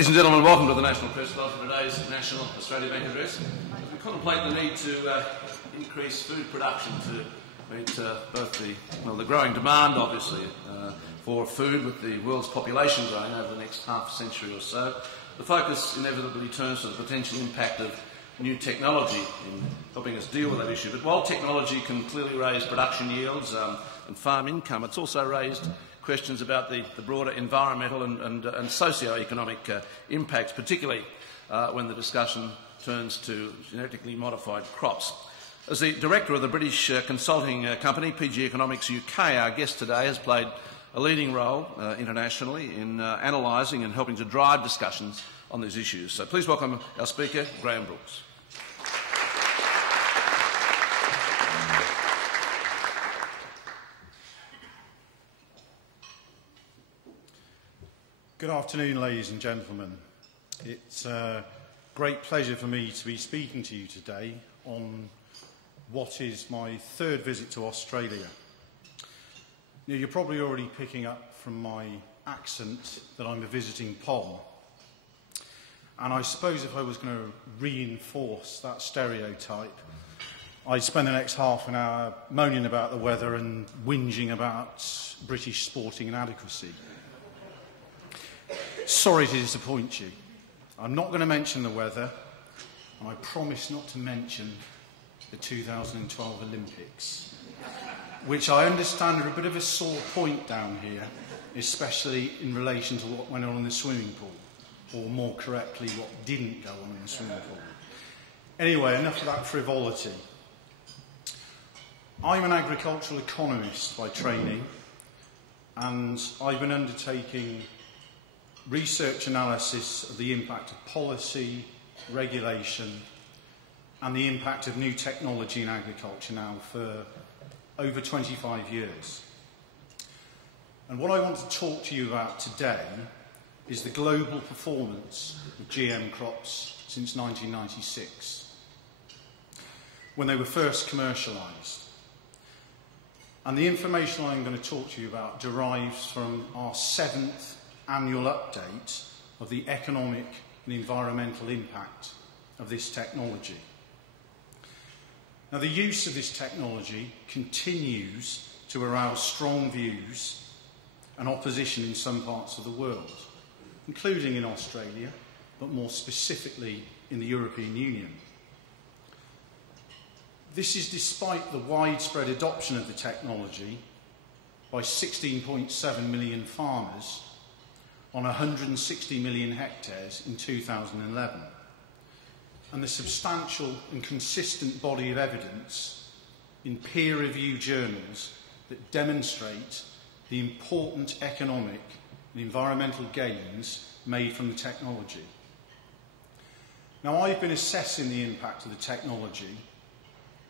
Ladies and gentlemen, welcome to the National Press Club for today's National Australia Bank Address. As we contemplate the need to increase food production to meet both the growing demand, obviously, for food with the world's population growing over the next half century or so, the focus inevitably turns to the potential impact of new technology in helping us deal with that issue. But while technology can clearly raise production yields and farm income, it's also raised questions about the broader environmental and socio-economic impacts, particularly when the discussion turns to genetically modified crops. As the director of the British consulting company, PG Economics UK, our guest today has played a leading role internationally in analysing and helping to drive discussions on these issues. So please welcome our speaker, Graham Brookes. Good afternoon, ladies and gentlemen. It's a great pleasure for me to be speaking to you today on what is my third visit to Australia. Now, you're probably already picking up from my accent that I'm a visiting POM. And I suppose if I was going to reinforce that stereotype, I'd spend the next half an hour moaning about the weather and whinging about British sporting inadequacy. Sorry to disappoint you. I'm not going to mention the weather, and I promise not to mention the 2012 Olympics, which I understand are a bit of a sore point down here, especially in relation to what went on in the swimming pool, or more correctly, what didn't go on in the swimming pool. Anyway, enough of that frivolity. I'm an agricultural economist by training, and I've been undertaking research analysis of the impact of policy, regulation, and the impact of new technology in agriculture now for over 25 years. And what I want to talk to you about today is the global performance of GM crops since 1996, when they were first commercialised. And the information I'm going to talk to you about derives from our 7th annual update of the economic and environmental impact of this technology. Now, the use of this technology continues to arouse strong views and opposition in some parts of the world, including in Australia, but more specifically in the European Union. This is despite the widespread adoption of the technology by 16.7 million farmers on 160 million hectares in 2011, and the substantial and consistent body of evidence in peer-reviewed journals that demonstrate the important economic and environmental gains made from the technology. Now, I've been assessing the impact of the technology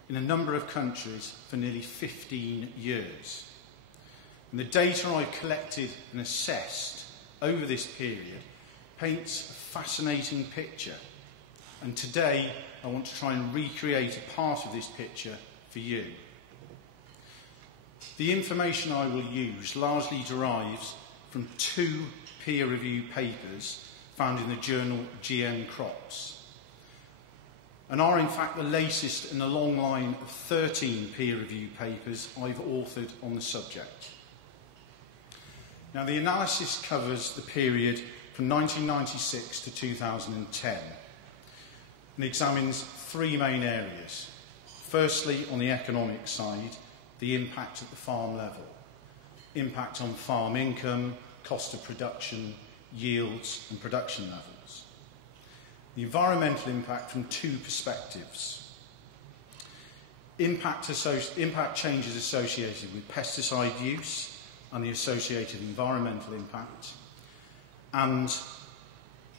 in a number of countries for nearly 15 years. And the data I've collected and assessed over this period paints a fascinating picture. And today I want to try and recreate a part of this picture for you. The information I will use largely derives from 2 peer-reviewed papers found in the journal GM Crops, and are in fact the latest in a long line of 13 peer-reviewed papers I've authored on the subject. Now, the analysis covers the period from 1996 to 2010 and examines 3 main areas. Firstly, on the economic side, the impact at the farm level, impact on farm income, cost of production, yields and production levels. The environmental impact from 2 perspectives. Impact changes associated with pesticide use and the associated environmental impact, and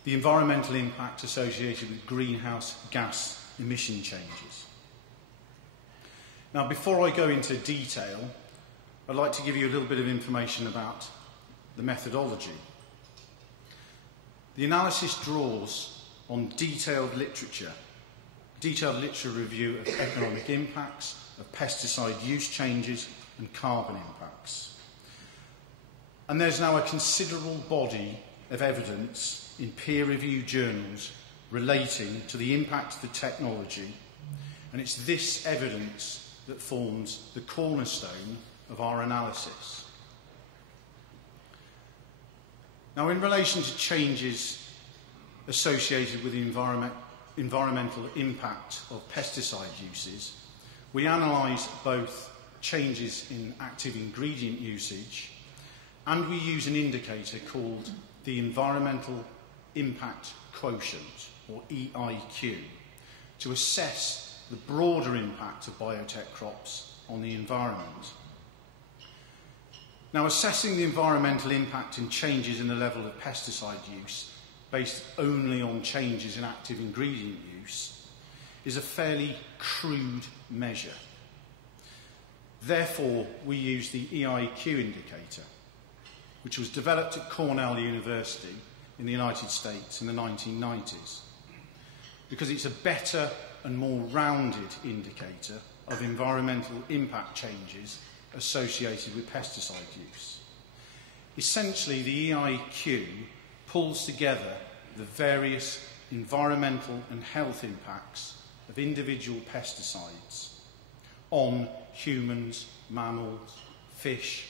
the environmental impact associated with greenhouse gas emission changes. Now, before I go into detail, I'd like to give you a little bit of information about the methodology. The analysis draws on detailed literature review of economic impacts, of pesticide use changes and carbon impacts. And there's now a considerable body of evidence in peer-reviewed journals relating to the impact of the technology, and it's this evidence that forms the cornerstone of our analysis. Now, in relation to changes associated with the environmental impact of pesticide uses, we analyse both changes in active ingredient usage, and we use an indicator called the Environmental Impact Quotient, or EIQ, to assess the broader impact of biotech crops on the environment. Now, assessing the environmental impact and changes in the level of pesticide use based only on changes in active ingredient use is a fairly crude measure. Therefore, we use the EIQ indicator, which was developed at Cornell University in the United States in the 1990s, because it's a better and more rounded indicator of environmental impact changes associated with pesticide use. Essentially, the EIQ pulls together the various environmental and health impacts of individual pesticides on humans, mammals, fish,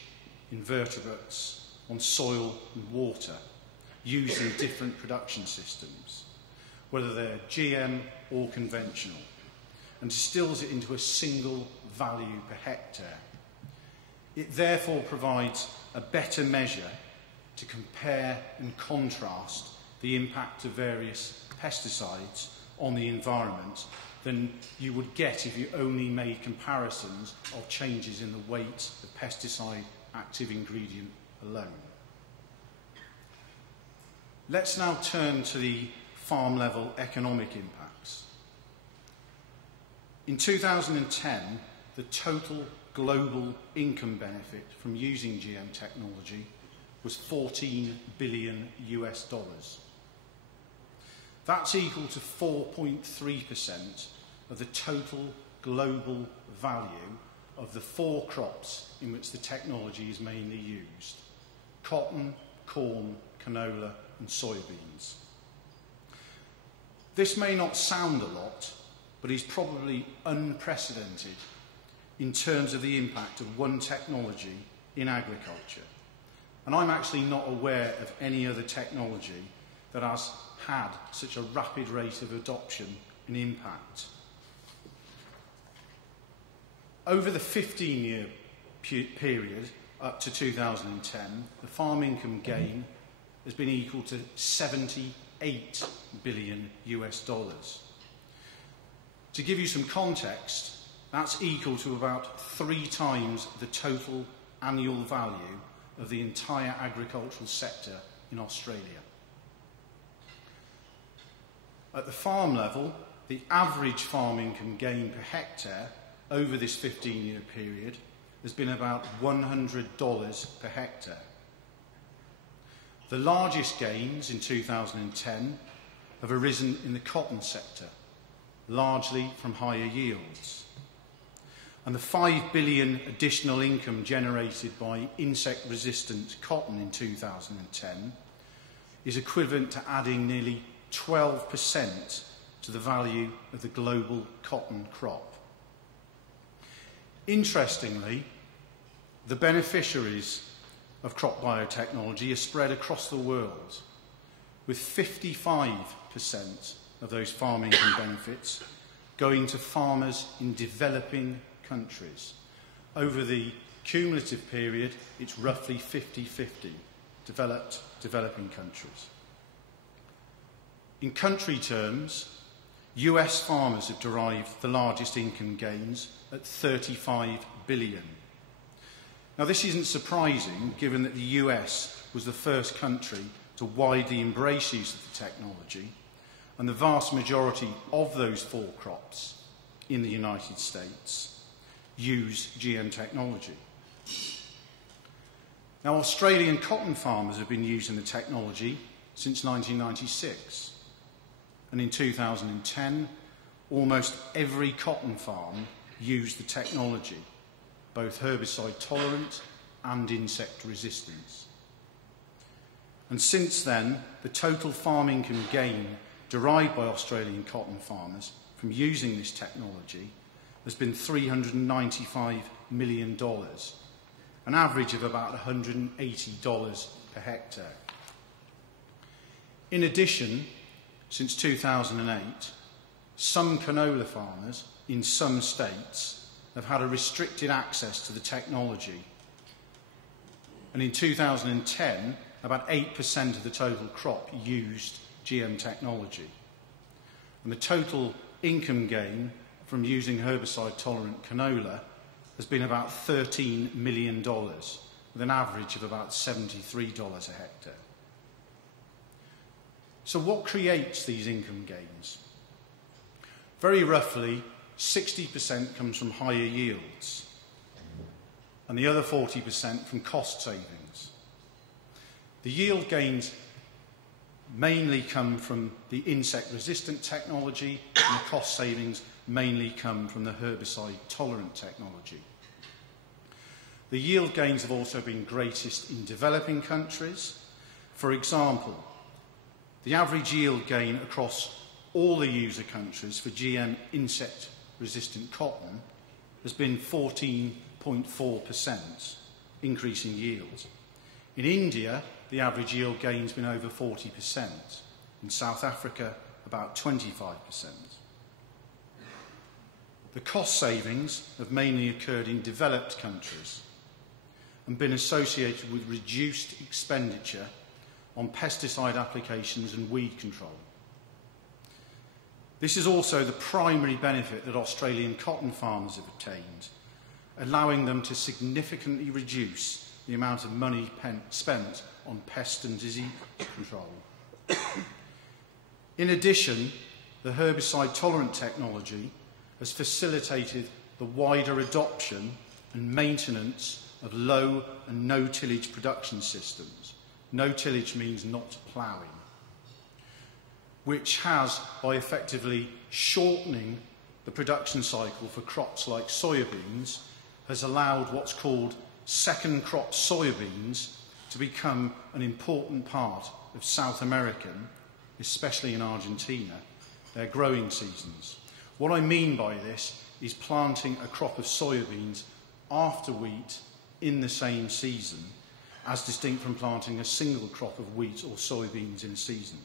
invertebrates, on soil and water, used in different production systems, whether they're GM or conventional, and distills it into a single value per hectare. It therefore provides a better measure to compare and contrast the impact of various pesticides on the environment than you would get if you only made comparisons of changes in the weight of pesticide active ingredient alone. Let's now turn to the farm level economic impacts. In 2010, the total global income benefit from using GM technology was $14 billion US. That's equal to 4.3% of the total global value of the 4 crops in which the technology is mainly used: cotton, corn, canola and soybeans. This may not sound a lot, but is probably unprecedented in terms of the impact of one technology in agriculture. And I'm actually not aware of any other technology that has had such a rapid rate of adoption and impact. Over the 15-year period up to 2010, the farm income gain has been equal to $78 billion US. To give you some context, that's equal to about 3 times the total annual value of the entire agricultural sector in Australia. At the farm level, the average farm income gain per hectare over this 15-year period has been about $100 per hectare. The largest gains in 2010 have arisen in the cotton sector, largely from higher yields. And the $5 billion additional income generated by insect-resistant cotton in 2010 is equivalent to adding nearly 12% to the value of the global cotton crop. Interestingly, the beneficiaries of crop biotechnology are spread across the world, with 55% of those farm income benefits going to farmers in developing countries. Over the cumulative period, it's roughly 50-50, developing countries. In country terms, US farmers have derived the largest income gains at $35 billion. Now, this isn't surprising, given that the US was the first country to widely embrace use of the technology, and the vast majority of those 4 crops in the United States use GM technology. Now, Australian cotton farmers have been using the technology since 1996, and in 2010, almost every cotton farm used the technology, both herbicide tolerant and insect resistance. And since then, the total farm income gain derived by Australian cotton farmers from using this technology has been $395 million, an average of about $180 per hectare. In addition, since 2008, some canola farmers in some states have had a restricted access to the technology. And in 2010, about 8% of the total crop used GM technology. And the total income gain from using herbicide-tolerant canola has been about $13 million, with an average of about $73 a hectare. So what creates these income gains? Very roughly, 60% comes from higher yields, and the other 40% from cost savings. The yield gains mainly come from the insect-resistant technology, and the cost savings mainly come from the herbicide-tolerant technology. The yield gains have also been greatest in developing countries. For example, the average yield gain across all the user countries for GM insect-resistant cotton has been 14.4% increase in yield. In India, the average yield gain has been over 40%. In South Africa, about 25%. The cost savings have mainly occurred in developed countries and been associated with reduced expenditure on pesticide applications and weed control. This is also the primary benefit that Australian cotton farmers have obtained, allowing them to significantly reduce the amount of money spent on pest and disease control. In addition, the herbicide-tolerant technology has facilitated the wider adoption and maintenance of low and no tillage production systems. No tillage means not ploughing, which has, by effectively shortening the production cycle for crops like soybeans, has allowed what's called second crop soybeans to become an important part of South American, especially in Argentina, their growing seasons. What I mean by this is planting a crop of soybeans after wheat in the same season, as distinct from planting a single crop of wheat or soybeans in season.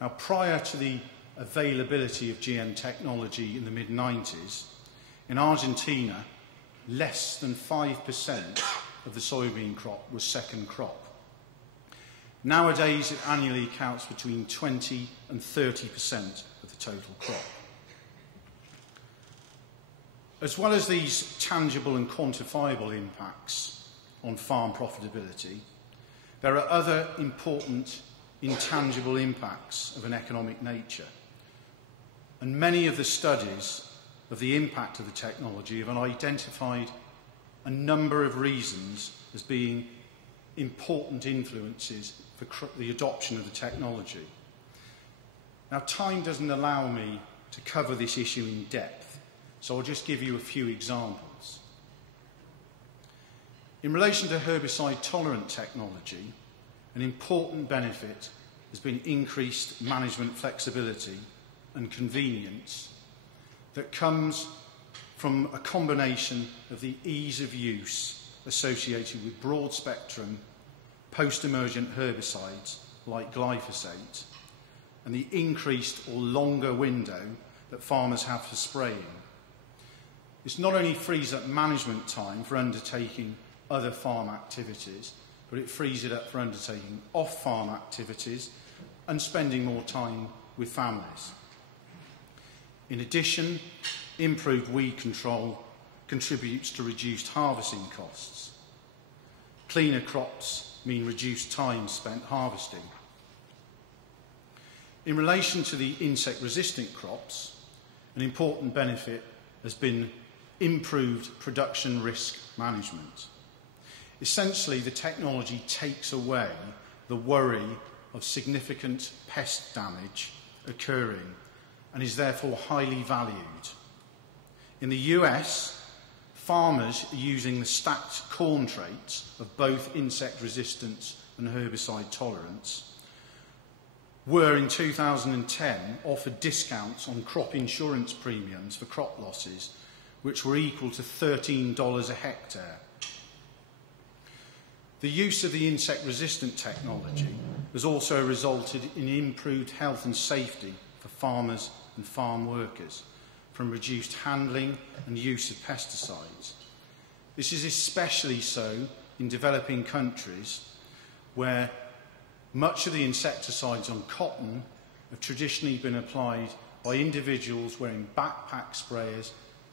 Now, prior to the availability of GM technology in the mid-90s, in Argentina, less than 5% of the soybean crop was second crop. Nowadays, it annually accounts between 20 and 30% of the total crop. As well as these tangible and quantifiable impacts on farm profitability, there are other important intangible impacts of an economic nature. And many of the studies of the impact of the technology have identified a number of reasons as being important influences for the adoption of the technology. Now, time doesn't allow me to cover this issue in depth, so I'll just give you a few examples. In relation to herbicide-tolerant technology, an important benefit has been increased management flexibility and convenience that comes from a combination of the ease of use associated with broad-spectrum post-emergent herbicides like glyphosate and the increased or longer window that farmers have for spraying. This not only frees up management time for undertaking other farm activities, but it frees it up for undertaking off-farm activities and spending more time with families. In addition, improved weed control contributes to reduced harvesting costs. Cleaner crops mean reduced time spent harvesting. In relation to the insect-resistant crops, an important benefit has been improved production risk management. Essentially, the technology takes away the worry of significant pest damage occurring and is therefore highly valued. In the US, farmers are using the stacked corn traits of both insect resistance and herbicide tolerance, were in 2010 offered discounts on crop insurance premiums for crop losses, which were equal to $13 a hectare. The use of the insect-resistant technology has also resulted in improved health and safety for farmers and farm workers from reduced handling and use of pesticides. This is especially so in developing countries where much of the insecticides on cotton have traditionally been applied by individuals wearing backpack sprayers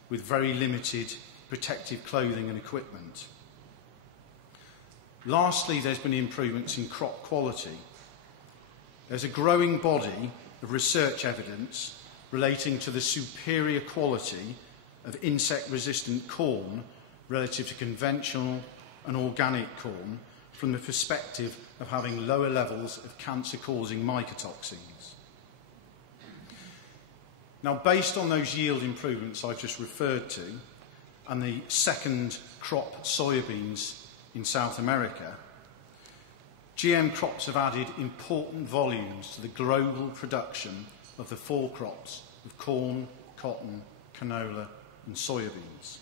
with very limited protective clothing and equipment. Lastly, there's been improvements in crop quality. There's a growing body of research evidence relating to the superior quality of insect-resistant corn relative to conventional and organic corn from the perspective of having lower levels of cancer-causing mycotoxins. Now, based on those yield improvements I've just referred to, and the second crop soybeans in South America, GM crops have added important volumes to the global production of the four crops of corn, cotton, canola and soybeans.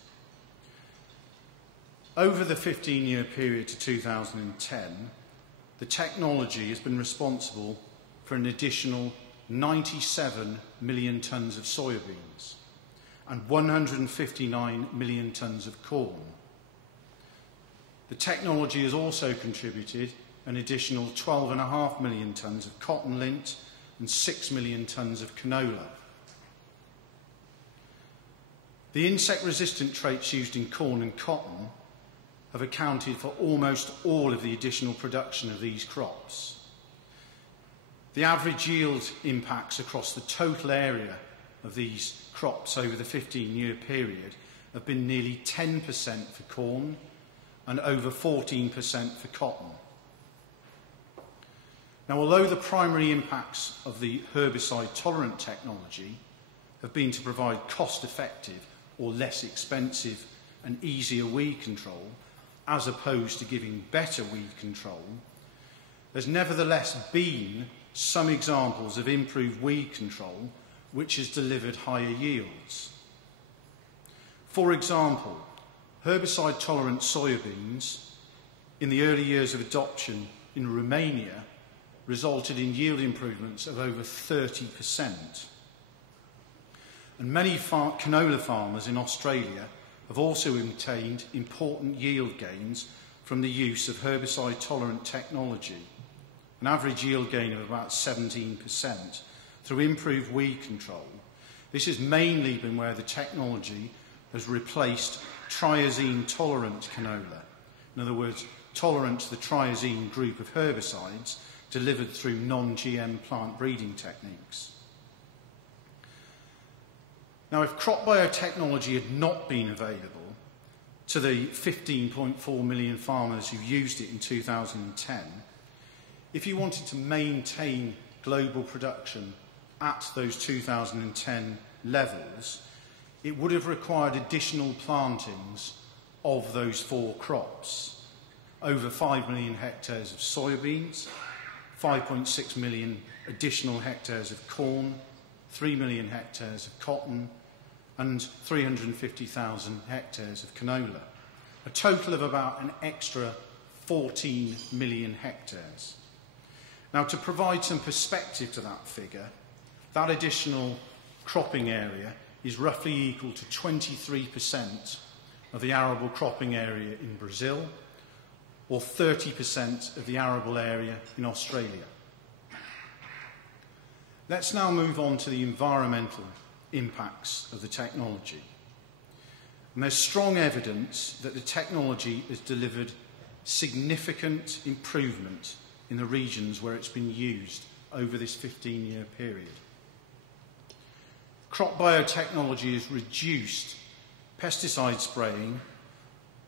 Over the 15-year period to 2010, the technology has been responsible for an additional 97 million tonnes of soybeans and 159 million tonnes of corn. The technology has also contributed an additional 12.5 million tonnes of cotton lint and 6 million tonnes of canola. The insect-resistant traits used in corn and cotton have accounted for almost all of the additional production of these crops. The average yield impacts across the total area of these crops over the 15-year period have been nearly 10% for corn and over 14% for cotton. Now, although the primary impacts of the herbicide-tolerant technology have been to provide cost-effective or less expensive and easier weed control, as opposed to giving better weed control, there's nevertheless been some examples of improved weed control which has delivered higher yields. For example, herbicide-tolerant soybeans in the early years of adoption in Romania resulted in yield improvements of over 30%. And many canola farmers in Australia have also obtained important yield gains from the use of herbicide-tolerant technology, an average yield gain of about 17% through improved weed control. This has mainly been where the technology has replaced triazine-tolerant canola, in other words, tolerant to the triazine group of herbicides delivered through non-GM plant breeding techniques. Now, if crop biotechnology had not been available to the 15.4 million farmers who used it in 2010, if you wanted to maintain global production at those 2010 levels, it would have required additional plantings of those four crops. Over 5 million hectares of soybeans, 5.6 million additional hectares of corn, 3 million hectares of cotton, and 350,000 hectares of canola. A total of about an extra 14 million hectares. Now, to provide some perspective to that figure, that additional cropping area is roughly equal to 23% of the arable cropping area in Brazil, or 30% of the arable area in Australia. Let's now move on to the environmental impacts of the technology. And there's strong evidence that the technology has delivered significant improvement in the regions where it's been used over this 15-year period. Crop biotechnology has reduced pesticide spraying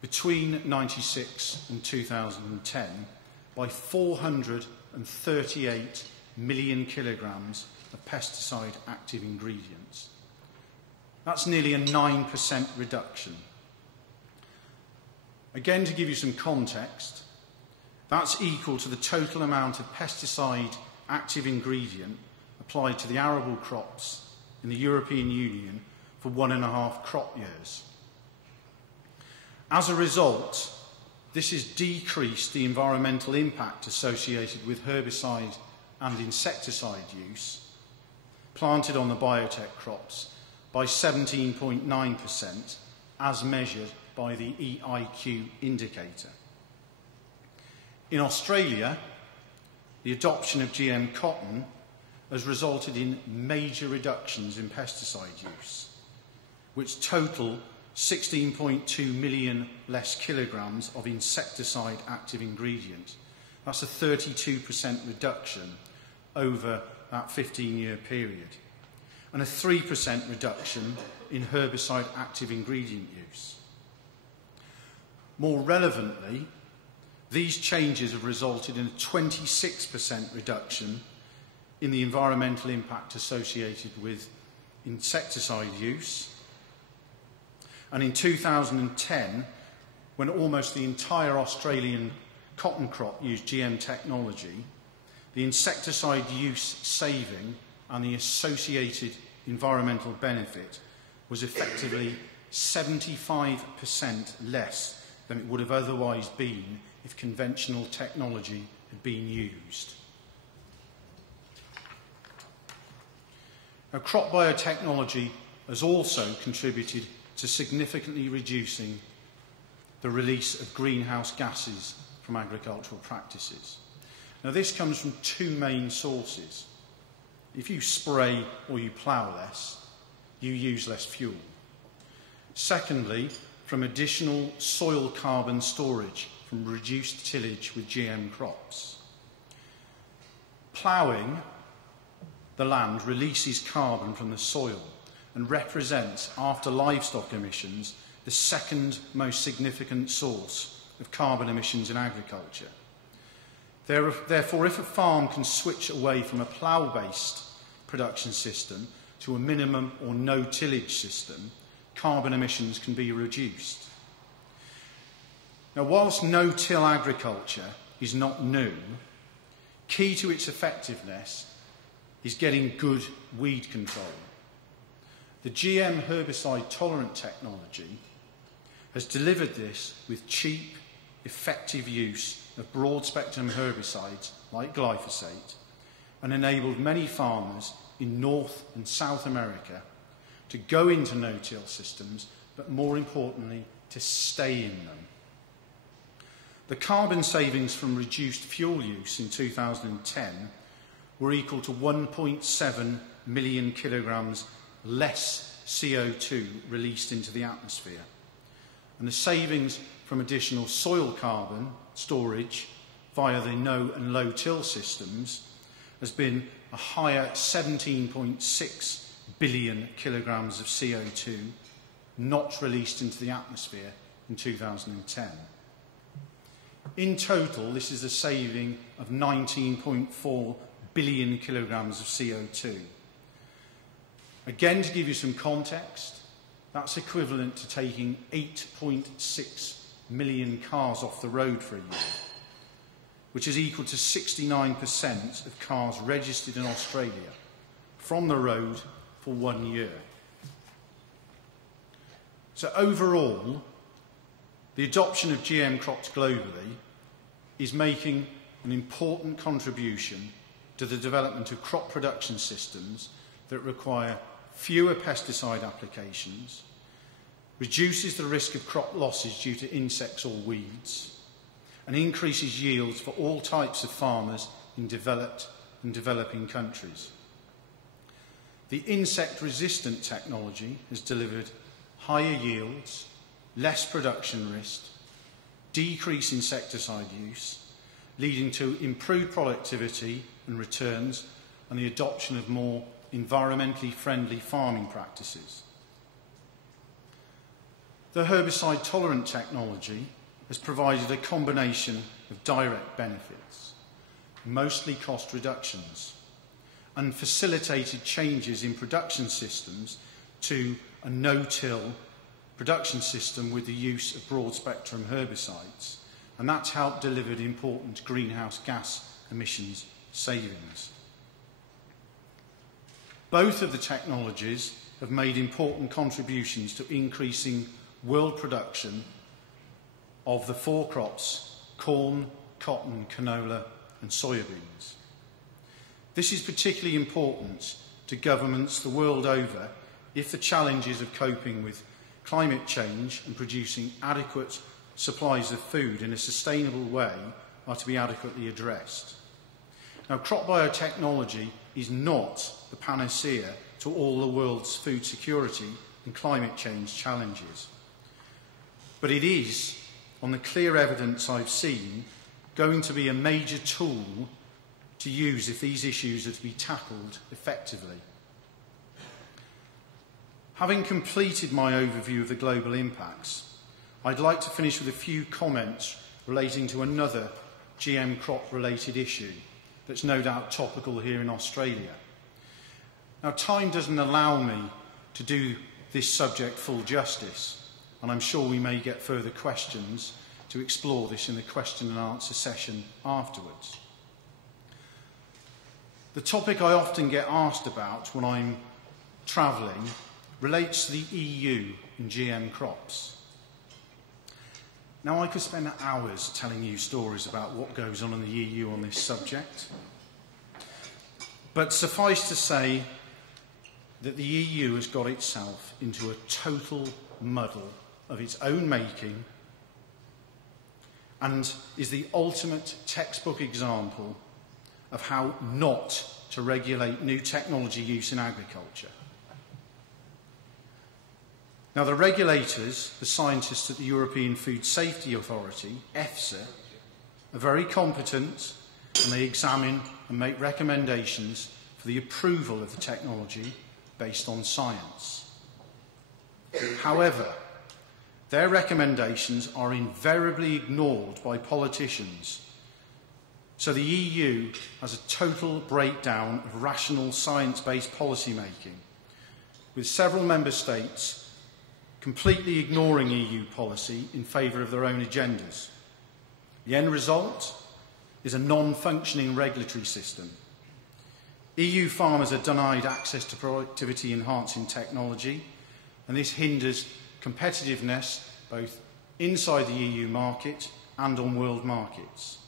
between 1996 and 2010 by 438 million kilograms of pesticide active ingredients. That's nearly a 9% reduction. Again, to give you some context, That's equal to the total amount of pesticide active ingredient applied to the arable crops in the European Union for 1.5 crop years. As a result, this has decreased the environmental impact associated with herbicide and insecticide use planted on the biotech crops by 17.9% as measured by the EIQ indicator. In Australia, the adoption of GM cotton has resulted in major reductions in pesticide use, which total 16.2 million less kilograms of insecticide active ingredient. That's a 32% reduction over that 15-year period, and a 3% reduction in herbicide active ingredient use. More relevantly, these changes have resulted in a 26% reduction in the environmental impact associated with insecticide use. And in 2010, when almost the entire Australian cotton crop used GM technology, the insecticide use saving and the associated environmental benefit was effectively 75% less than it would have otherwise been if conventional technology had been used. Now, crop biotechnology has also contributed to significantly reducing the release of greenhouse gases from agricultural practices. Now, this comes from two main sources. If you spray or you plough less, you use less fuel. Secondly, from additional soil carbon storage from reduced tillage with GM crops. Ploughing the land releases carbon from the soil and represents, after livestock emissions, the second most significant source of carbon emissions in agriculture. Therefore, if a farm can switch away from a plough-based production system to a minimum or no tillage system, carbon emissions can be reduced. Now, whilst no-till agriculture is not new, key to its effectiveness is getting good weed control. The GM herbicide-tolerant technology has delivered this with cheap, effective use of broad-spectrum herbicides like glyphosate and enabled many farmers in North and South America to go into no-till systems, but more importantly, to stay in them. The carbon savings from reduced fuel use in 2010 were equal to 1.7 million kilograms less CO2 released into the atmosphere. And the savings from additional soil carbon storage via the no and low till systems has been a higher 17.6 billion kilograms of CO2 not released into the atmosphere in 2010. In total, this is a saving of 19.4 billion kilograms of CO2. Again, to give you some context, that's equivalent to taking 8.6 million cars off the road for a year, which is equal to 69% of cars registered in Australia from the road for 1 year. So overall, the adoption of GM crops globally is making an important contribution to the development of crop production systems that require fewer pesticide applications, reduces the risk of crop losses due to insects or weeds, and increases yields for all types of farmers in developed and developing countries. The insect-resistant technology has delivered higher yields, less production risk, decreased insecticide use, leading to improved productivity and returns and the adoption of more environmentally friendly farming practices. The herbicide-tolerant technology has provided a combination of direct benefits, mostly cost reductions, and facilitated changes in production systems to a no-till production system with the use of broad-spectrum herbicides and that's helped deliver important greenhouse gas emissions savings. Both of the technologies have made important contributions to increasing world production of the four crops: corn, cotton, canola and soybeans. This is particularly important to governments the world over if the challenges of coping with climate change and producing adequate supplies of food in a sustainable way are to be adequately addressed. Now, crop biotechnology is not the panacea to all the world's food security and climate change challenges, but it is, on the clear evidence I've seen, going to be a major tool to use if these issues are to be tackled effectively. Having completed my overview of the global impacts, I'd like to finish with a few comments relating to another GM crop-related issue that's no doubt topical here in Australia. Now, time doesn't allow me to do this subject full justice, and I'm sure we may get further questions to explore this in the question and answer session afterwards. The topic I often get asked about when I'm travelling relates to the EU and GM crops. Now, I could spend hours telling you stories about what goes on in the EU on this subject, but suffice to say that the EU has got itself into a total muddle of its own making and is the ultimate textbook example of how not to regulate new technology use in agriculture. Now, the regulators, the scientists at the European Food Safety Authority, EFSA, are very competent, and they examine and make recommendations for the approval of the technology based on science. However, their recommendations are invariably ignored by politicians. So the EU has a total breakdown of rational science-based policy making, with several member states completely ignoring EU policy in favour of their own agendas. The end result is a non-functioning regulatory system. EU farmers are denied access to productivity-enhancing technology, and this hinders competitiveness both inside the EU market and on world markets.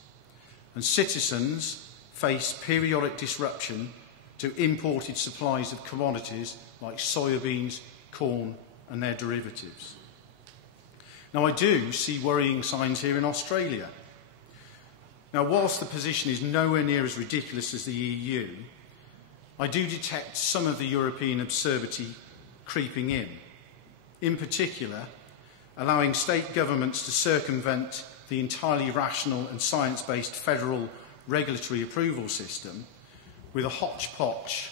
And citizens face periodic disruption to imported supplies of commodities like soybeans, corn and their derivatives. Now, I do see worrying signs here in Australia. Now, whilst the position is nowhere near as ridiculous as the EU, I do detect some of the European absurdity creeping in particular, allowing state governments to circumvent the entirely rational and science-based federal regulatory approval system with a hodgepodge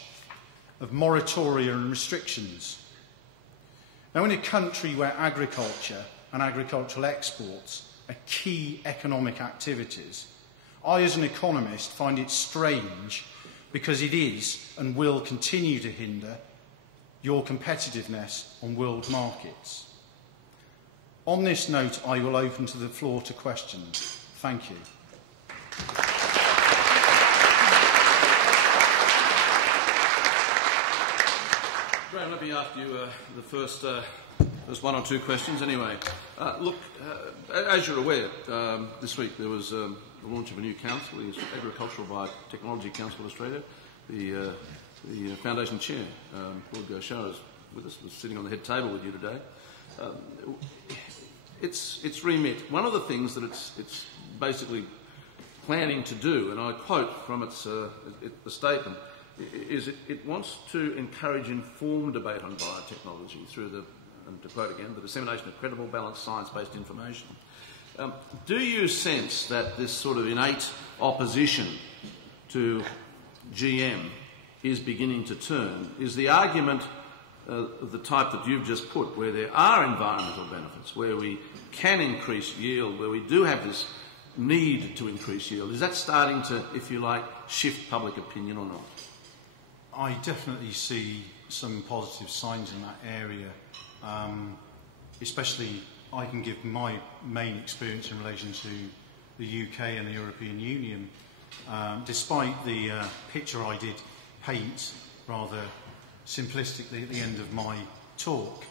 of moratoria and restrictions. Now, in a country where agriculture and agricultural exports are key economic activities, I, as an economist, find it strange because it is and will continue to hinder your competitiveness on world markets. On this note, I will open to the floor to questions. Thank you. Graham, let me ask you the first one or two questions anyway. Look, as you're aware, this week there was the launch of a new council, the Agricultural Biotechnology Council of Australia. The Foundation Chair, Lord Gauchard, is with us, was sitting on the head table with you today. Its remit, one of the things that it's basically planning to do, and I quote from the statement, is it wants to encourage informed debate on biotechnology through and to quote again, the dissemination of credible, balanced, science-based information. Do you sense that this sort of innate opposition to GM is beginning to turn? Is the argument of the type that you've just put, where there are environmental benefits, where we can increase yield, where we do have this need to increase yield, is that starting to, if you like, shift public opinion or not? I definitely see some positive signs in that area, especially I can give my main experience in relation to the UK and the European Union. Despite the picture I did paint rather simplistically at the end of my talk,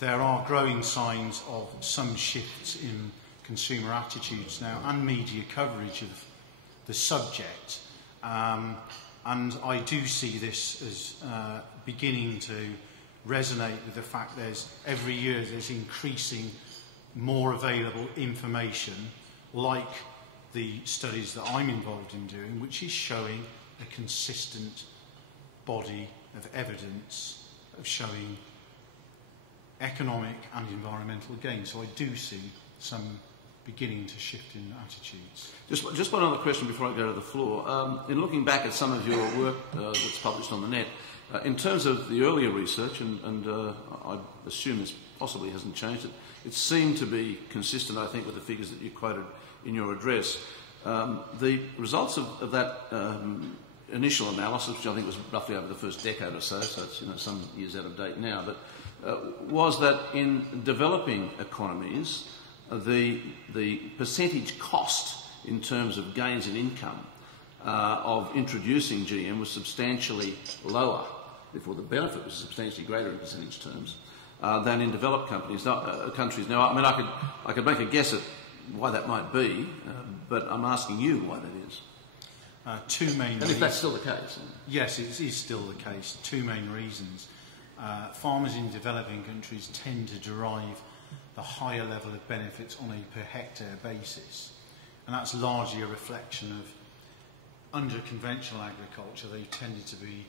there are growing signs of some shifts in consumer attitudes now and media coverage of the subject. And I do see this as beginning to resonate with the fact every year there's increasing more available information, like the studies that I'm involved in doing, which is showing a consistent body of evidence of showing economic and environmental gain. So I do see some beginning to shift in attitudes. Just one other question before I go to the floor. In looking back at some of your work that's published on the net, in terms of the earlier research, and I assume this possibly hasn't changed, it seemed to be consistent, I think, with the figures that you quoted in your address. The results of that initial analysis, which I think was roughly over the first decade or so, so it's some years out of date now, but was that in developing economies, the percentage cost in terms of gains in income of introducing GM was substantially lower, therefore the benefit was substantially greater in percentage terms than in developed countries. Now, I mean, I could make a guess at why that might be, but I'm asking you why that is. Two main reasons. And if that's still the case. Yes, it is still the case. Two main reasons. Farmers in developing countries tend to derive the higher level of benefits on a per hectare basis. And that's largely a reflection of under conventional agriculture, they tended to be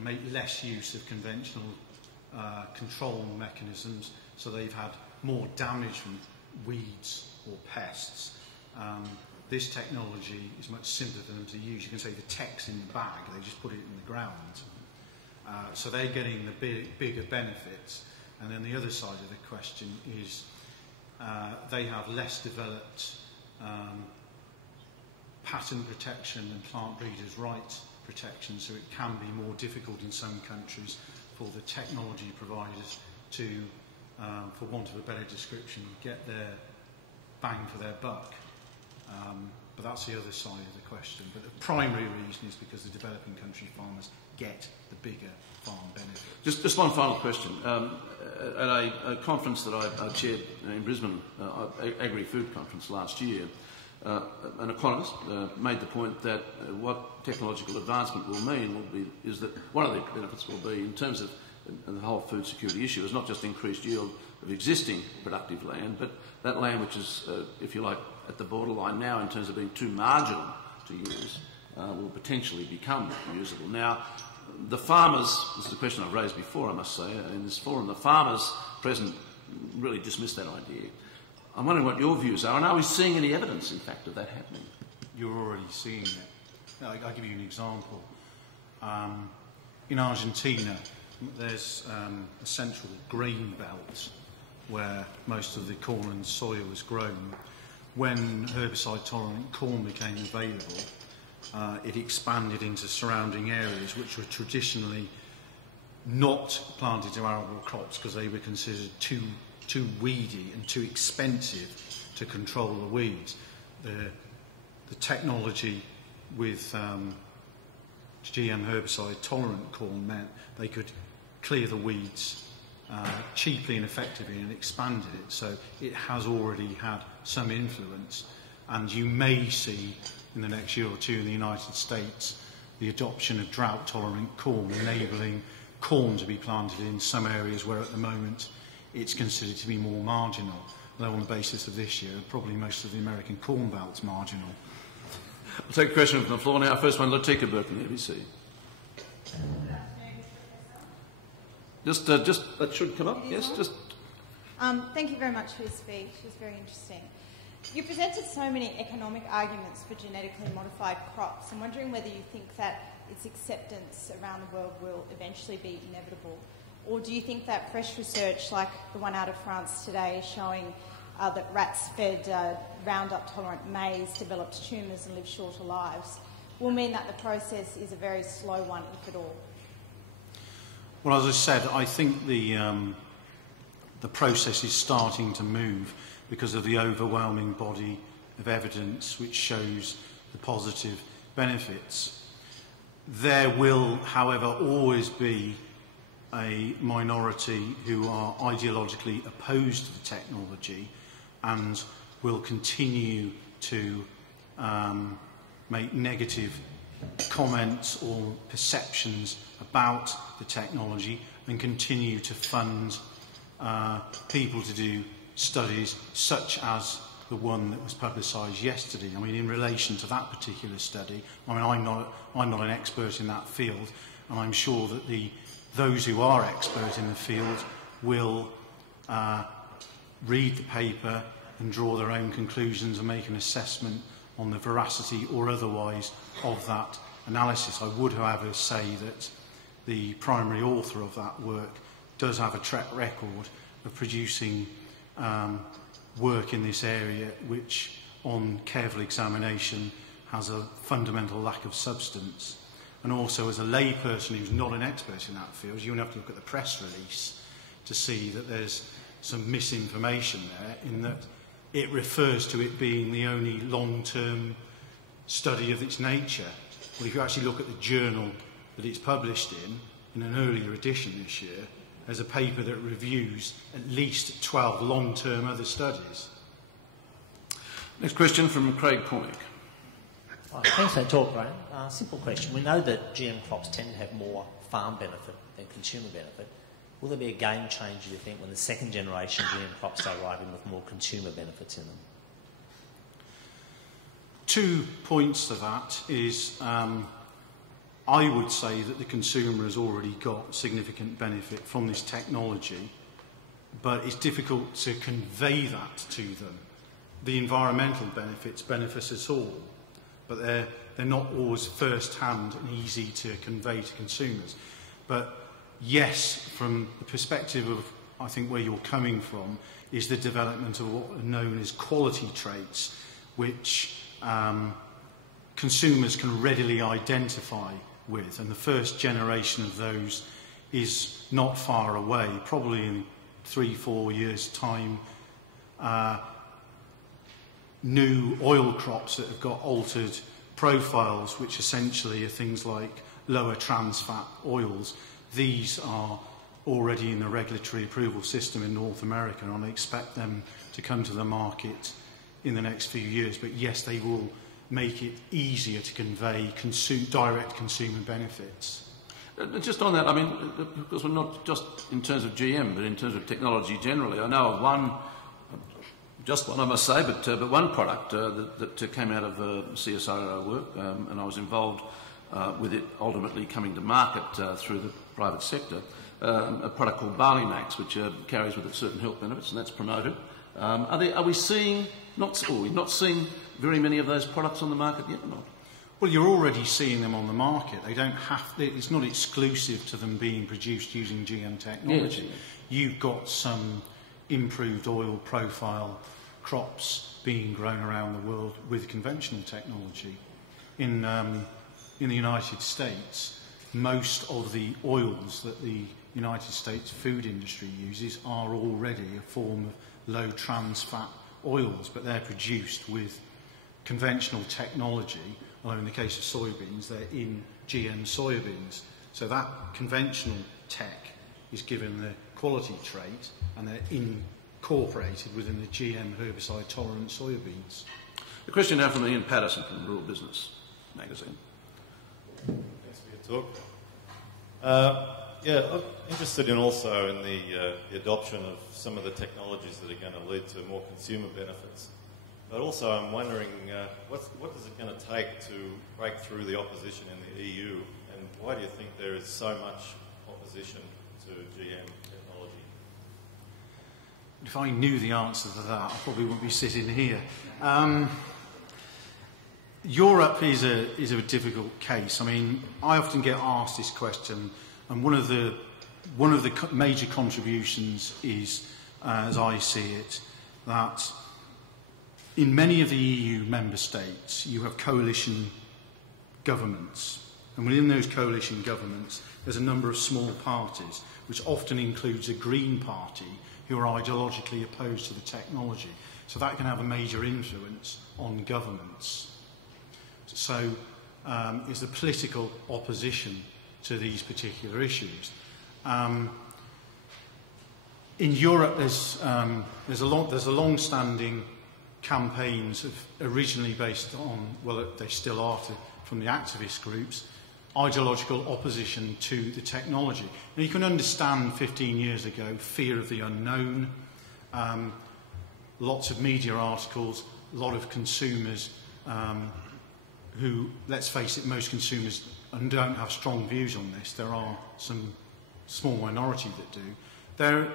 make less use of conventional control mechanisms, so they've had more damage from weeds or pests. This technology is much simpler for them to use. You can say the tech's in the bag, they just put it in the ground. So they're getting the bigger benefits. And then the other side of the question is they have less developed patent protection and plant breeders' rights protection, so it can be more difficult in some countries for the technology providers to, for want of a better description, get their bang for their buck. But that's the other side of the question. But the primary reason is because the developing country farmers get the bigger farm benefit. Just one final question. At a conference that I chaired in Brisbane, Agri-Food Conference last year, an economist made the point that what technological advancement will mean is that one of the benefits will be, in terms of the whole food security issue, is not just increased yield of existing productive land, but that land which is, if you like, at the borderline now in terms of being too marginal to use, will potentially become usable. Now, the farmers, this is a question I've raised before, I must say, in this forum, the farmers present really dismissed that idea. I'm wondering what your views are, and are we seeing any evidence, in fact, of that happening? You're already seeing it. I'll give you an example. In Argentina, there's a central grain belt where most of the corn and soy is grown. When herbicide-tolerant corn became available, it expanded into surrounding areas which were traditionally not planted to arable crops because they were considered too weedy and too expensive to control the weeds. The technology with GM herbicide-tolerant corn meant they could clear the weeds cheaply and effectively and expanded it. So it has already had some influence, and you may see in the next year or two in the United States the adoption of drought-tolerant corn, enabling corn to be planted in some areas where at the moment it's considered to be more marginal. Though on the basis of this year, probably most of the American corn belt's marginal. I'll take a question from the floor now. First one, Latika Berkeley, ABC. Just that should come up. Yes, just. Thank you very much for your speech. It was very interesting. You presented so many economic arguments for genetically modified crops. I'm wondering whether you think that its acceptance around the world will eventually be inevitable, or do you think that fresh research, like the one out of France today, showing that rats fed Roundup-tolerant maize developed tumours and lived shorter lives, will mean that the process is a very slow one, if at all? Well, as I said, I think the process is starting to move because of the overwhelming body of evidence which shows the positive benefits. There will, however, always be a minority who are ideologically opposed to the technology and will continue to make negative comments or perceptions about the technology and continue to fund people to do studies such as the one that was publicised yesterday. I mean, in relation to that particular study, I mean, I'm not an expert in that field, and I'm sure that those who are expert in the field will read the paper and draw their own conclusions and make an assessment on the veracity or otherwise of that analysis. I would, however, say that the primary author of that work does have a track record of producing work in this area which, on careful examination, has a fundamental lack of substance. And also, as a layperson who's not an expert in that field, you only have to look at the press release to see that there's some misinformation there, in that it refers to it being the only long-term study of its nature. Well, if you actually look at the journal that it's published in an earlier edition this year, there's a paper that reviews at least 12 long-term other studies. Next question from Craig Cornick. Thanks for that talk, Graham. Simple question. We know that GM crops tend to have more farm benefit than consumer benefit. Will there be a game changer, you think, when the second generation GM crops start arriving with more consumer benefits in them? 2 points to that is, I would say that the consumer has already got significant benefit from this technology, but it's difficult to convey that to them. The environmental benefits benefit us all, but they're not always first-hand and easy to convey to consumers. But yes, from the perspective of, I think, where you're coming from, is the development of what are known as quality traits, which consumers can readily identify with. And the first generation of those is not far away, probably in 3-4 years' time. New oil crops that have got altered profiles, which essentially are things like lower trans fat oils. These are already in the regulatory approval system in North America, and I expect them to come to the market in the next few years. But yes, they will make it easier to convey direct consumer benefits. Just on that, I mean, because we're not just in terms of GM, but in terms of technology generally. I know of one, just one I must say, but one product that came out of CSIRO work, and I was involved with it ultimately coming to market through the private sector, a product called Barley Max, which carries with it certain health benefits, and that's promoted. Are we seeing, we've not seen very many of those products on the market yet or not? Well, you're already seeing them on the market. They don't have to, it's not exclusive to them being produced using GM technology. Yes. You've got some improved oil profile crops being grown around the world with conventional technology. In the United States, most of the oils that the United States food industry uses are already a form of low trans fat oils, but they're produced with conventional technology, although in the case of soybeans, they're in GM soybeans. So that conventional tech is given the quality trait, and they're incorporated within the GM herbicide-tolerant soybeans. A question now from Ian Patterson from Rural Business magazine. Thanks for your talk. I'm interested in also in the adoption of some of the technologies that are going to lead to more consumer benefits. But also I'm wondering, what is it going to take to break through the opposition in the EU, and why do you think there is so much opposition to GM technology? If I knew the answer to that, I probably wouldn't be sitting here. Europe is a difficult case. I mean, I often get asked this question, and one of the major contributions is, as I see it, that in many of the EU member states, you have coalition governments. And within those coalition governments, there's a number of small parties, which often includes a Green Party, who are ideologically opposed to the technology. So that can have a major influence on governments. So it's the political opposition to these particular issues. In Europe, there's a long-standing campaigns originally based on, well, they still are from the activist groups, ideological opposition to the technology. Now, you can understand 15 years ago, fear of the unknown, lots of media articles, a lot of consumers who, let's face it, most consumers don't have strong views on this. There are some small minority that do.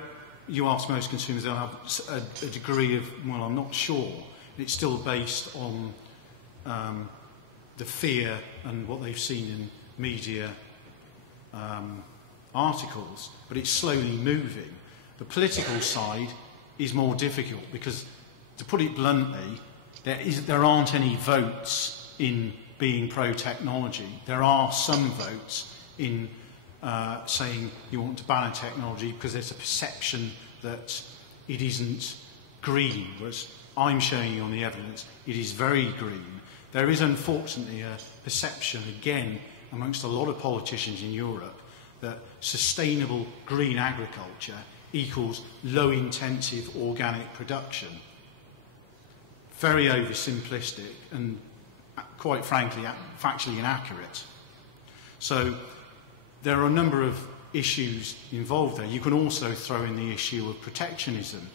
You ask most consumers, they'll have a degree of, well, I'm not sure. It's still based on the fear and what they've seen in media articles, but it's slowly moving. The political side is more difficult because, to put it bluntly, there aren't any votes in being pro-technology. There are some votes in saying you want to ban technology because there's a perception that it isn't green, whereas I'm showing you on the evidence it is very green. There is unfortunately a perception, again, amongst a lot of politicians in Europe that sustainable green agriculture equals low-intensive organic production. Very oversimplistic and, quite frankly, factually inaccurate. So there are a number of issues involved there. You can also throw in the issue of protectionism.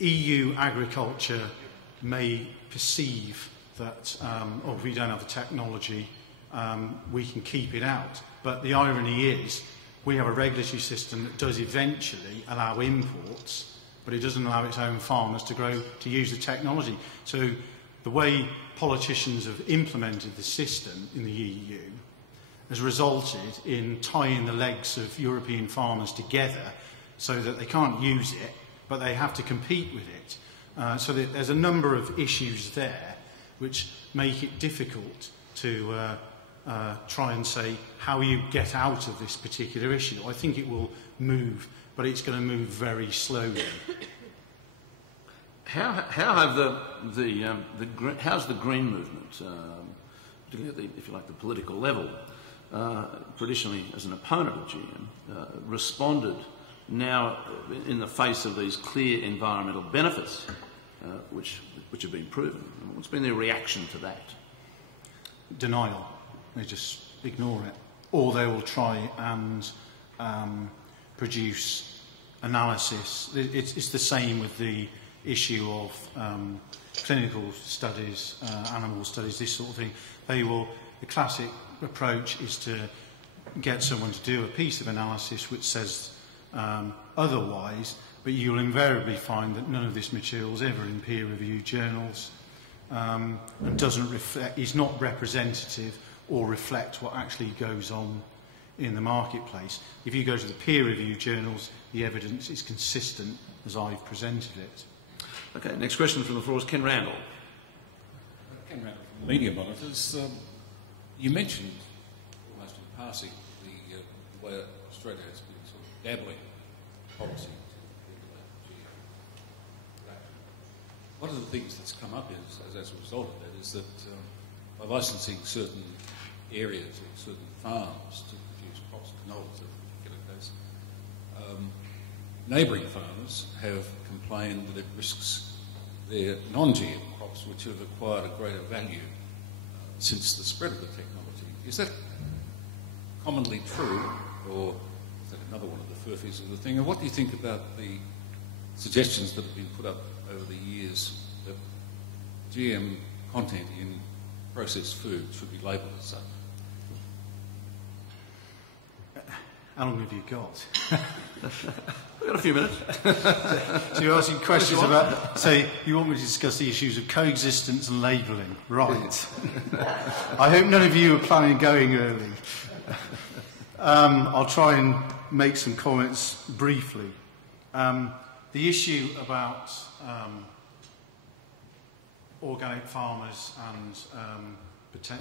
EU agriculture may perceive that, oh, if we don't have the technology, we can keep it out. But the irony is, we have a regulatory system that does eventually allow imports, but it doesn't allow its own farmers to use the technology. So the way politicians have implemented the system in the EU has resulted in tying the legs of European farmers together so that they can't use it, but they have to compete with it. So there's a number of issues there which make it difficult to try and say how you get out of this particular issue. I think it will move, but it's going to move very slowly. How's the green movement, particularly at the, if you like, the political level, traditionally as an opponent of GM, responded now in the face of these clear environmental benefits, which have been proven? What's been their reaction to that? Denial. They just ignore it, or they will try and produce analysis. It's the same with the issue of clinical studies, animal studies, this sort of thing. The classic approach is to get someone to do a piece of analysis which says otherwise, but you'll invariably find that none of this material is ever in peer-reviewed journals and is not representative or reflect what actually goes on in the marketplace. If you go to the peer-reviewed journals, the evidence is consistent as I've presented it. Okay, next question from the floor is Ken Randall. Ken Randall from Media Monitors. You mentioned, almost in passing, the way Australia has been sort of dabbling in policy to regulate GM. One of the things that's come up is, as a result of that, is that by licensing certain areas or certain farms to produce crops, canolas in a particular case, neighbouring farmers have complained that it risks their non-GM crops, which have acquired a greater value since the spread of the technology. Is that commonly true, or is that another one of the furphies of the thing? And what do you think about the suggestions that have been put up over the years that GM content in processed food should be labelled as such? How long have you got? We've got a few minutes. So you're asking questions about, say, you want me to discuss the issues of coexistence and labelling. Right. I hope none of you are planning on going early. I'll try and make some comments briefly. The issue about organic farmers and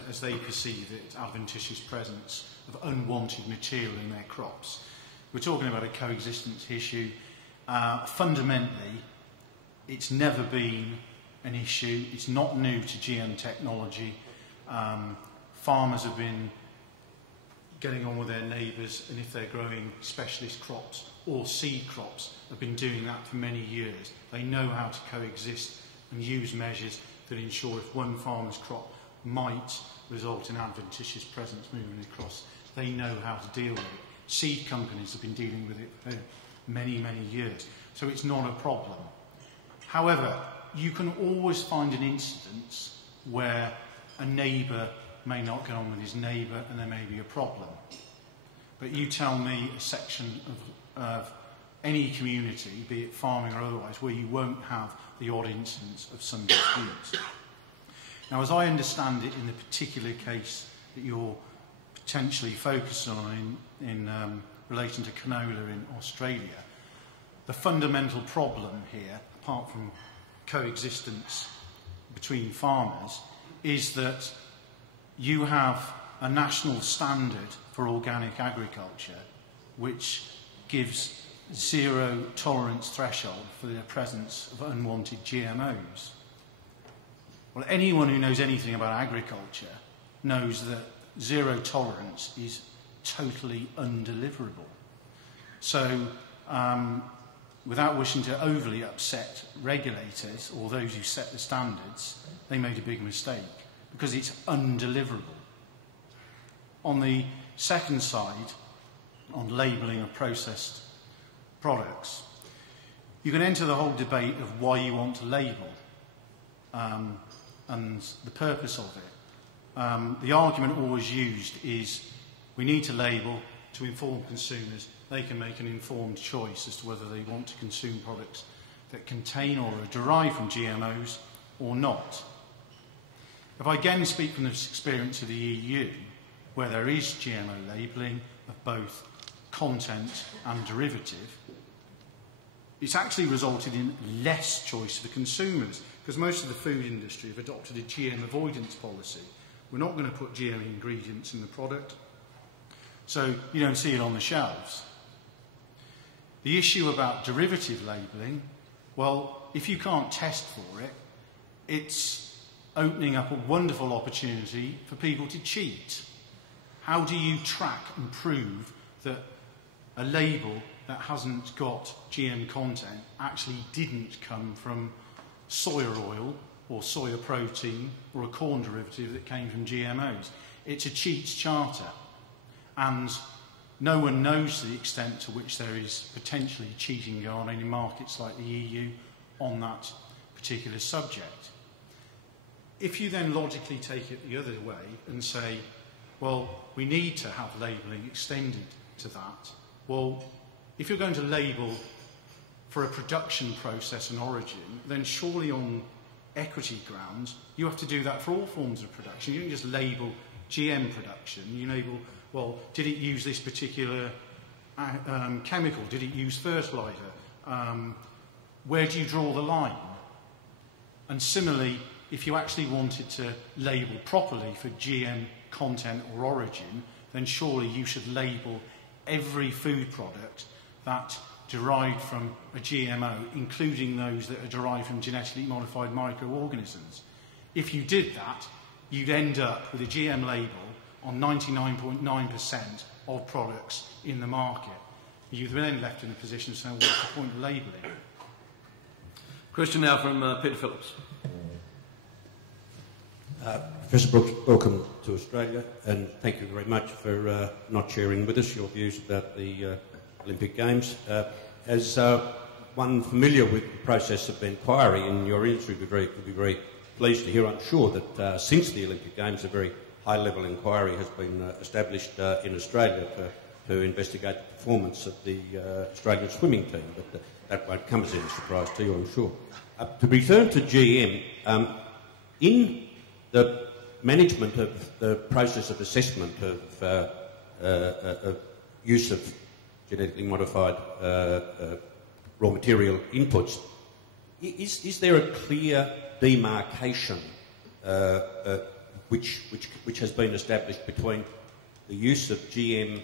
as they perceive it, adventitious presence of unwanted material in their crops. We're talking about a coexistence issue. Fundamentally, it's never been an issue. It's not new to GM technology. Farmers have been getting on with their neighbours, and if they're growing specialist crops or seed crops, have been doing that for many years. They know how to coexist and use measures that ensure if one farmer's crop might result in adventitious presence moving across, they know how to deal with it. Seed companies have been dealing with it for many, many years, so it's not a problem. However, you can always find an instance where a neighbour may not get on with his neighbour and there may be a problem. But you tell me a section of any community, be it farming or otherwise, where you won't have the odd instance of some disputes. Now, as I understand it, in the particular case that you're potentially focused on in relation to canola in Australia, the fundamental problem here, apart from coexistence between farmers, is that you have a national standard for organic agriculture which gives zero tolerance threshold for the presence of unwanted GMOs. Well, anyone who knows anything about agriculture knows that zero tolerance is totally undeliverable. So, without wishing to overly upset regulators or those who set the standards, they made a big mistake because it's undeliverable. On the second side, on labelling of processed products, you can enter the whole debate of why you want to label and the purpose of it. The argument always used is we need to label to inform consumers. They can make an informed choice as to whether they want to consume products that contain or are derived from GMOs or not. If I again speak from the experience of the EU, where there is GMO labelling of both content and derivative, it's actually resulted in less choice for consumers, because most of the food industry have adopted a GM avoidance policy. We're not going to put GM ingredients in the product, so you don't see it on the shelves. The issue about derivative labelling, well, if you can't test for it, it's opening up a wonderful opportunity for people to cheat. How do you track and prove that a label that hasn't got GM content actually didn't come from soya oil or soya protein or a corn derivative that came from GMOs? It's a cheat's charter, and no one knows the extent to which there is potentially cheating going on in markets like the EU on that particular subject. If you then logically take it the other way and say, well, we need to have labelling extended to that, well, if you're going to label for a production process and origin, then surely on equity grounds, you have to do that for all forms of production. You don't just label GM production. You label, well, did it use this particular chemical? Did it use fertiliser? Where do you draw the line? And similarly, if you actually wanted to label properly for GM content or origin, then surely you should label every food product that derived from a GMO, including those that are derived from genetically modified microorganisms. If you did that, you'd end up with a GM label on 99.9% of products in the market. You'd then left in a position saying, what's the point of labelling? Question now from Peter Phillips. Professor Brookes, welcome to Australia, and thank you very much for not sharing with us your views about the Olympic Games. As one familiar with the process of inquiry in your industry would be very pleased to hear, I'm sure, that since the Olympic Games a very high-level inquiry has been established in Australia to investigate the performance of the Australian swimming team, but that won't come as any surprise to you, I'm sure. To return to GM, in the management of the process of assessment of use of genetically modified raw material inputs, is there a clear demarcation which has been established between the use of GM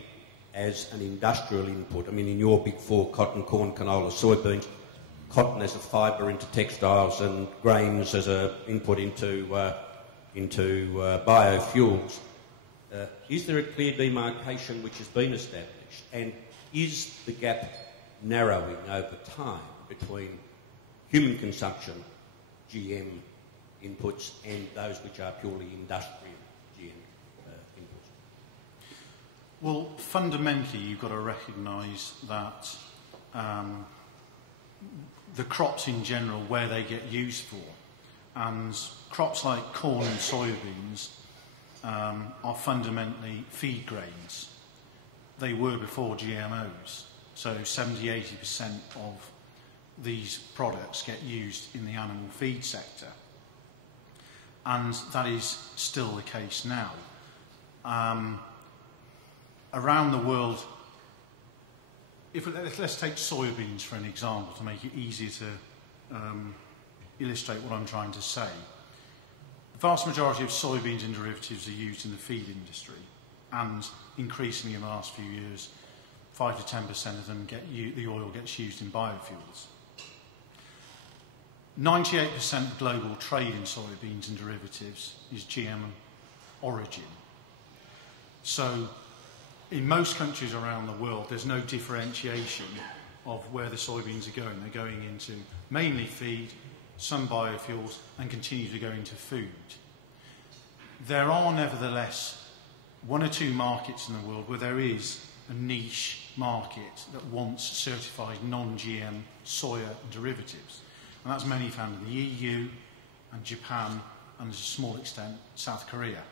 as an industrial input. I mean, in your big four, cotton, corn, canola, soybeans, cotton as a fibre into textiles and grains as an input into biofuels. Is there a clear demarcation which has been established? And is the gap narrowing over time between human consumption, GM inputs, and those which are purely industrial GM inputs? Well, fundamentally, you've got to recognise that the crops in general, where they get used for, and crops like corn and soybeans are fundamentally feed grains. They were before GMOs, so 70–80% of these products get used in the animal feed sector, and that is still the case now. Around the world, let's take soybeans for an example to make it easier to illustrate what I'm trying to say. The vast majority of soybeans and derivatives are used in the feed industry, and increasingly in the last few years, 5 to 10% of them the oil gets used in biofuels. 98% of global trade in soybeans and derivatives is GM origin. So in most countries around the world, there's no differentiation of where the soybeans are going. They're going into mainly feed, some biofuels, and continue to go into food. There are nevertheless one or two markets in the world where there is a niche market that wants certified non-GM soya and derivatives. And that's mainly found in the EU and Japan, and to a small extent South Korea.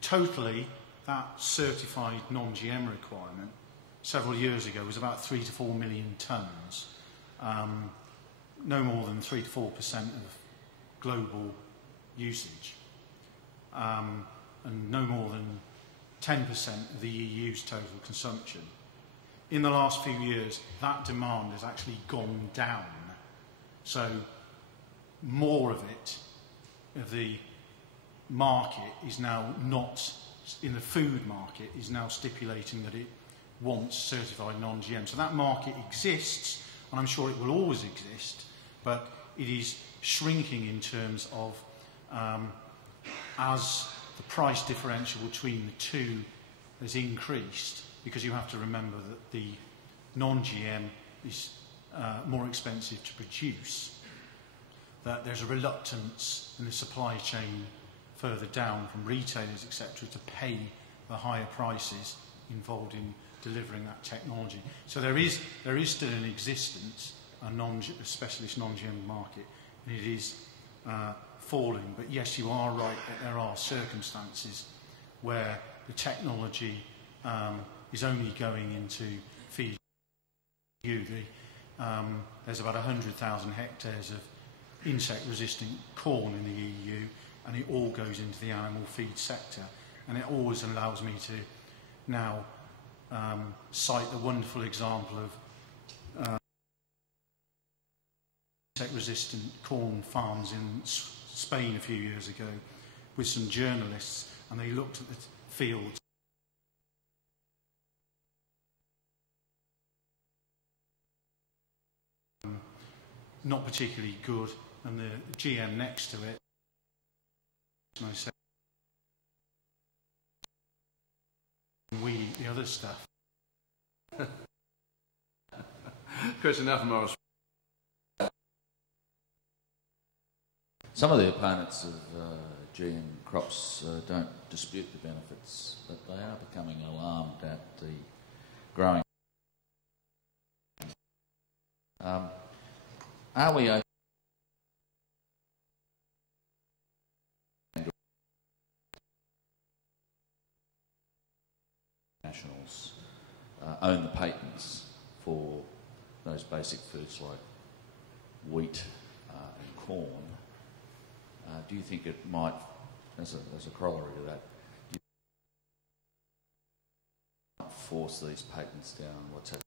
Totally, that certified non-GM requirement several years ago was about 3 to 4 million tonnes, no more than 3 to 4% of global usage, and no more than 10% of the EU's total consumption. In the last few years, that demand has actually gone down. So more of it, of the market, is now not, in the food market, is now stipulating that it wants certified non-GM. So that market exists, and I'm sure it will always exist, but it is shrinking in terms of as the price differential between the two has increased, because you have to remember that the non-GM is more expensive to produce, that there's a reluctance in the supply chain further down from retailers, etc., to pay the higher prices involved in delivering that technology. So there is still in existence a specialist non-GM market, and it is falling. But yes, you are right that there are circumstances where the technology is only going into feed. There's about 100,000 hectares of insect-resistant corn in the EU, and it all goes into the animal feed sector. And it always allows me to now cite the wonderful example of insect-resistant corn farms in Spain a few years ago with some journalists, and they looked at the fields not particularly good, and the GM next to it, and I said, we eat the other stuff. Question now from Morris. Some of the opponents of GM crops don't dispute the benefits, but they are becoming alarmed at the growing. Are we open nationals own the patents for those basic foods like wheat and corn? Do you think it might, as a corollary to that, do you might force these patents down? What's happening?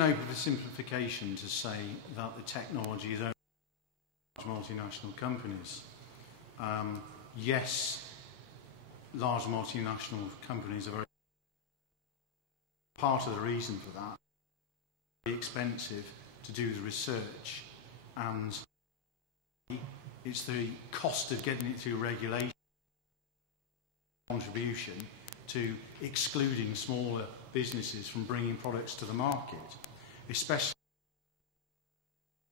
an oversimplification to say that the technology is only multinational companies. Yes, large multinational companies are very part of the reason for that. It's very expensive to do the research, and it's the cost of getting it through regulation contribution to excluding smaller businesses from bringing products to the market, especially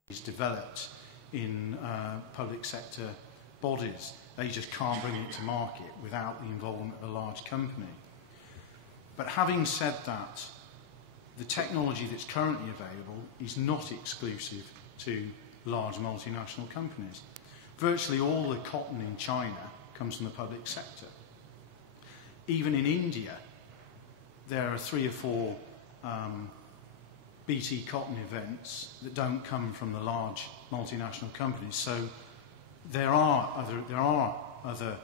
is developed in public sector bodies. They just can't bring it to market without the involvement of a large company. But having said that, the technology that's currently available is not exclusive to large multinational companies. Virtually all the cotton in China comes from the public sector. Even in India, there are 3 or 4 BT cotton events that don't come from the large multinational companies. So there are other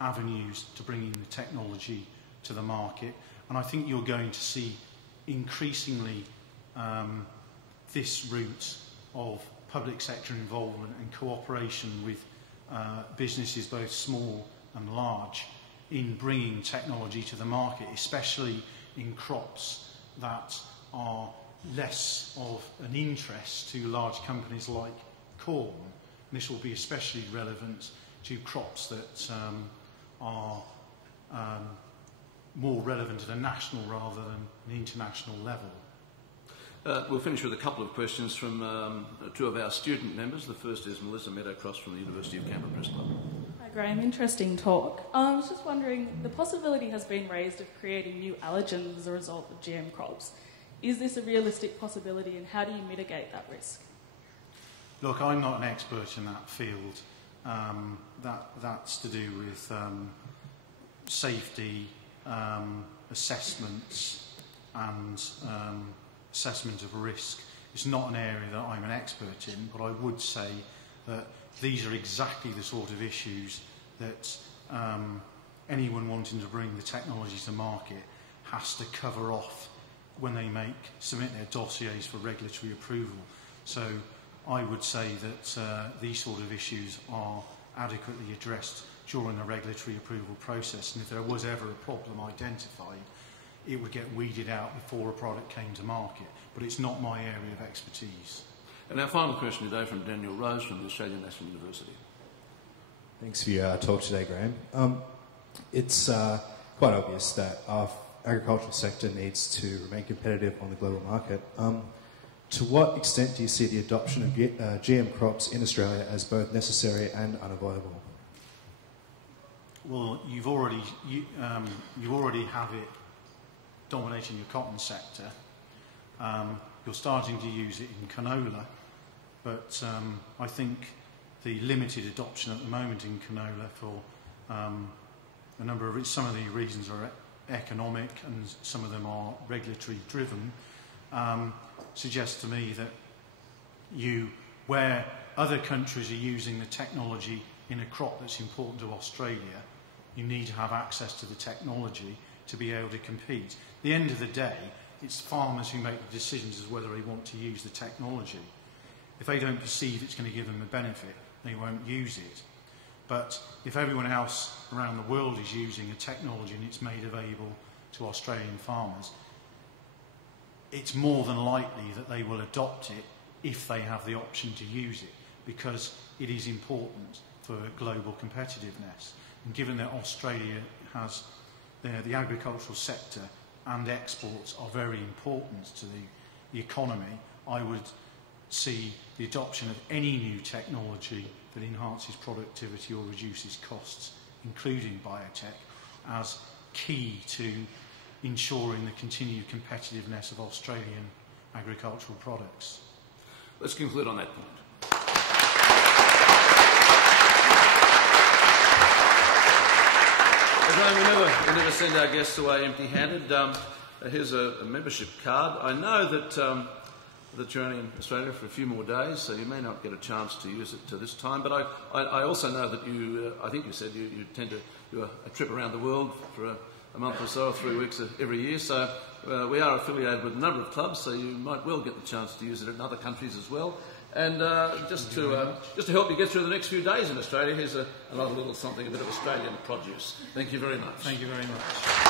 avenues to bringing the technology to the market, and I think you're going to see increasingly this route of public sector involvement and cooperation with businesses both small and large in bringing technology to the market, especially in crops that are less of an interest to large companies like corn. And this will be especially relevant to crops that are more relevant at a national rather than an international level. We'll finish with a couple of questions from 2 of our student members. The first is Melissa Meadowcross from the University of Canberra Press Club. Hi Graham, interesting talk. I was just wondering, the possibility has been raised of creating new allergens as a result of GM crops. Is this a realistic possibility, and how do you mitigate that risk? Look, I'm not an expert in that field. That's to do with safety, assessments and assessment of risk. It's not an area that I'm an expert in, but I would say that these are exactly the sort of issues that anyone wanting to bring the technology to market has to cover off when they submit their dossiers for regulatory approval. So I would say that these sort of issues are adequately addressed during the regulatory approval process, and if there was ever a problem identified, it would get weeded out before a product came to market. But it's not my area of expertise. And our final question today from Daniel Rose from the Australian National University. Thanks for your talk today, Graham. It's quite obvious that our agricultural sector needs to remain competitive on the global market. To what extent do you see the adoption of GM crops in Australia as both necessary and unavoidable? Well, you already have it dominating your cotton sector. You're starting to use it in canola, but I think the limited adoption at the moment in canola for a number of some of the reasons are economic and some of them are regulatory driven, suggests to me that where other countries are using the technology in a crop that's important to Australia, you need to have access to the technology to be able to compete. At the end of the day, it's farmers who make the decisions as whether they want to use the technology. If they don't perceive it's going to give them a benefit, they won't use it. But if everyone else around the world is using a technology and it's made available to Australian farmers, it's more than likely that they will adopt it if they have the option to use it, because it is important for global competitiveness. And given that Australia has the agricultural sector and exports are very important to the economy, I would see the adoption of any new technology that enhances productivity or reduces costs, including biotech, as key to ensuring the continued competitiveness of Australian agricultural products. Let's conclude on that point. We never send our guests away empty-handed. Here's a membership card. I know that you're only in Australia for a few more days, so you may not get a chance to use it this time, but I also know that you, I think you said you tend to do a trip around the world for a month or so, or 3 weeks every year. So we are affiliated with a number of clubs, so you might well get the chance to use it in other countries as well. And just to help you get through the next few days in Australia, here's another little something, a bit of Australian produce. Thank you very much. Thank you very much.